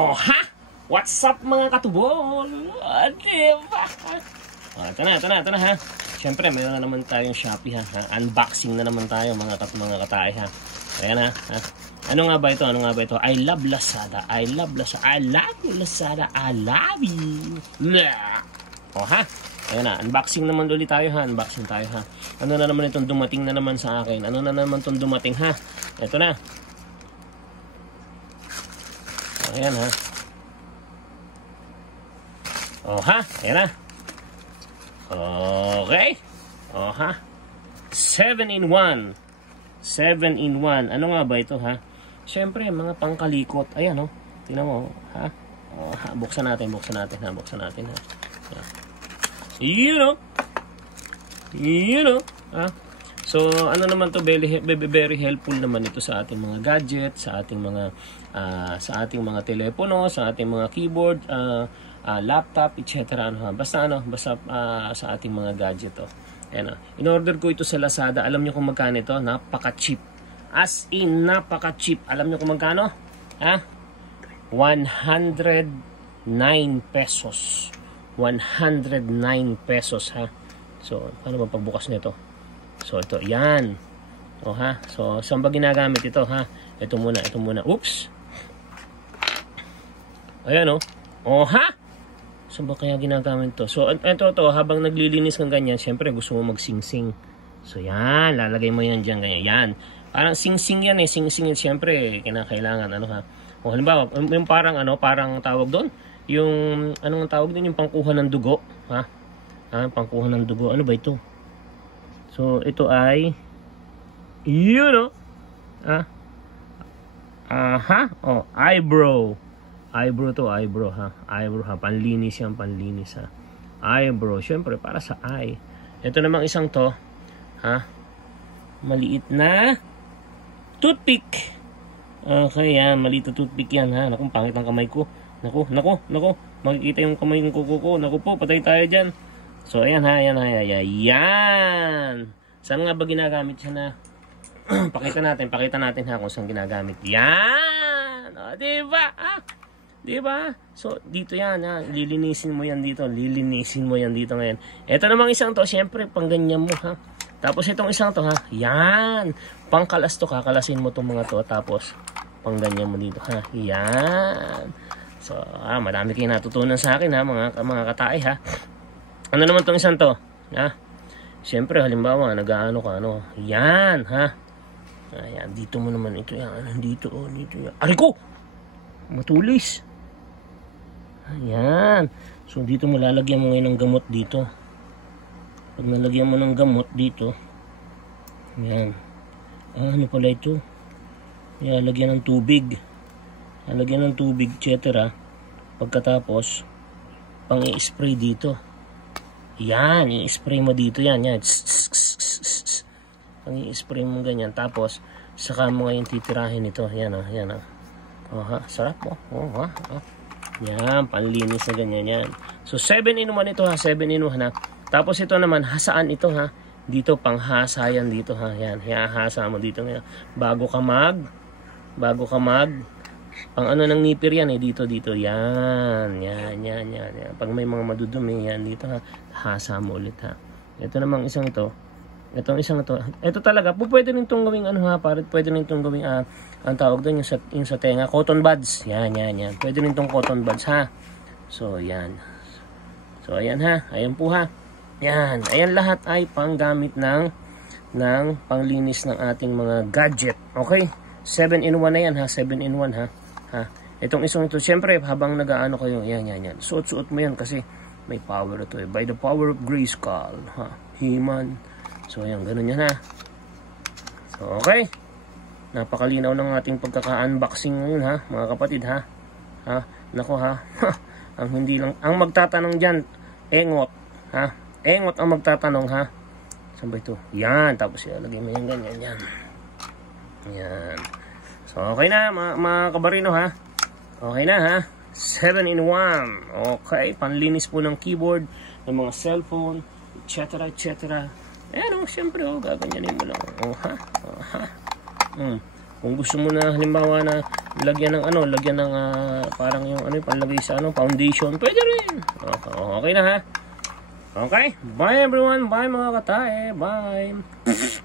Oh ha? What's up mga katubol? Diba? Ito na ha. Siyempre, mayroon na naman tayong Shopee ha. Unboxing na naman tayo mga katay ha. Ayan ha. Ano nga ba ito? I love Lazada. I love you Lazada. I love you. Oh ha. Ayan na. Unboxing naman ulit tayo ha. Unboxing tayo ha. Ano na naman itong dumating na naman sa akin? Ano na naman itong dumating ha? Ito na. Ayan ha. Oh ha, ayan na. Okay. Oh ha. 7-in-1. 7-in-1. Ano nga ba ito ha? Siyempre, mga pangkalikot. Ayan oh. Tingnan mo ha. Oh ha. Buksan natin ha. You know. Ha? So, ano naman to, very helpful naman ito sa ating mga gadget, sa ating mga telepono, sa ating mga keyboard, laptop, etc. Basta sa ating mga gadget to. Ayan, in-order ko ito sa Lazada. Alam niyo kung magkano ito? Napaka-cheap. As in, napaka-cheap. Alam niyo kung magkano? Ha? 109 pesos. 109 pesos ha. So, paano ba pagbukas nito? So, ito, yan. O, ha? So, saan ba ginagamit ito, ha? Ito muna. Oops. Ayan, o. O, ha? Saan ba kaya ginagamit ito? So, ito, habang naglilinis kang ganyan, syempre, gusto mo mag-sing-sing. So, yan. Lalagay mo yan dyan, ganyan. Yan. Parang sing-sing yan, eh. Sing-sing, syempre, kinakailangan, ano, ha? O, halimbawa, yung parang tawag doon? Yung, anong tawag doon? Yung pangkuha ng dugo, ha? Ha? Pangkuha ng dugo. Ano ba ito? So, ito ay oh, eyebrow. Eyebrow to, ha. Eyebrow, ha. Panlinis yan, ha. Eyebrow, syempre, para sa eye. Ito namang isang to, ha. Maliit na toothpick. Okay, yan. Maliit na toothpick yan, ha. Naku, pangit ang kamay ko. Naku. Makikita yung kamay ng kuko ko. Naku po, patay tayo dyan. So, ayan ha, yan. Saan nga ba ginagamit siya na? Pakita natin ha kung saan ginagamit. Yan! O, diba? Diba? So, dito yan ha. Lilinisin mo yan dito ngayon. Ito namang isang to, syempre, pang ganyan mo ha. Tapos itong isang to ha, yan. Pangkalas to, kakalasin mo itong mga to. Tapos, pang ganyan mo dito ha. Yan. So, madami kayo natutunan sa akin ha, mga katay ha. Ano naman tong isang to? Ha? Siyempre, halimbawa, nag-aano ka, yan, ha? Ayan, dito mo naman ito, yan. Dito yan. Ari ko! Matulis. Ayan. So, dito mo lalagyan mo ngayon ng gamot dito. Pag nalagyan mo ng gamot dito, ayan. Ano pala ito? Lalagyan ng tubig. Lalagyan ng tubig, etc. Pagkatapos, pang-i-spray dito. Yan, i-spray mo dito yan. Pang i-spray mo ganyan. Tapos, saka mo ngayon titirahin ito. Yan o, yan o. Oh, ha, sarap mo. Oh, ha. Yan, panlinis na ganyan yan. So, 7-in-1 ito ha, 7-in-1 ha. Tapos ito naman, hasaan ito ha. Dito, panghasa yan dito ha. Yan, hihasa mo dito ngayon. Bago ka mag, pang ano ng nipir yan eh, dito, yan. Pag may mga madudumi, yan dito ha, hasa mo ulit ha. Ito namang isang ito, ito talaga, pwede rin itong gawing ano ha, pwede rin itong gawing, ang tawag doon, yung sa tenga, cotton buds, yan. Pwede rin itong cotton buds ha. So, yan. So, ayan ha, ayan po ha. Yan, ayan lahat ay panggamit ng panglinis ng ating mga gadget. Okay? 7-in-1 na yan ha, 7-in-1 ha. Itong isang ito, syempre, habang nag-aano kayo, yan. Suot mo yan kasi may power ito eh. By the power of Grayskull, ha. He-Man. So, ayan, ganun yan ha. So, okay. Napakalinaw ng ating pagkaka-unboxing ngayon ha, mga kapatid ha. Nako ha. Ang magtatanong dyan, engot, ha. Engot ang magtatanong ha. Saan ba ito? Yan, tapos ilagay mo yan ganyan, yan. So, okay na, mga kabarino ha. Okay na ha. 7-in-1. Okay, panlinis po ng keyboard, ng mga cellphone, etc. Ayan syempre gaganyanin mo lang. Kung gusto mo na, halimbawa na lagyan ng ano, lagyan ng parang yung ano, panlagay sa ano, foundation. Pwede rin. Okay, okay na ha. Okay. Bye everyone. Bye mga katae. Bye.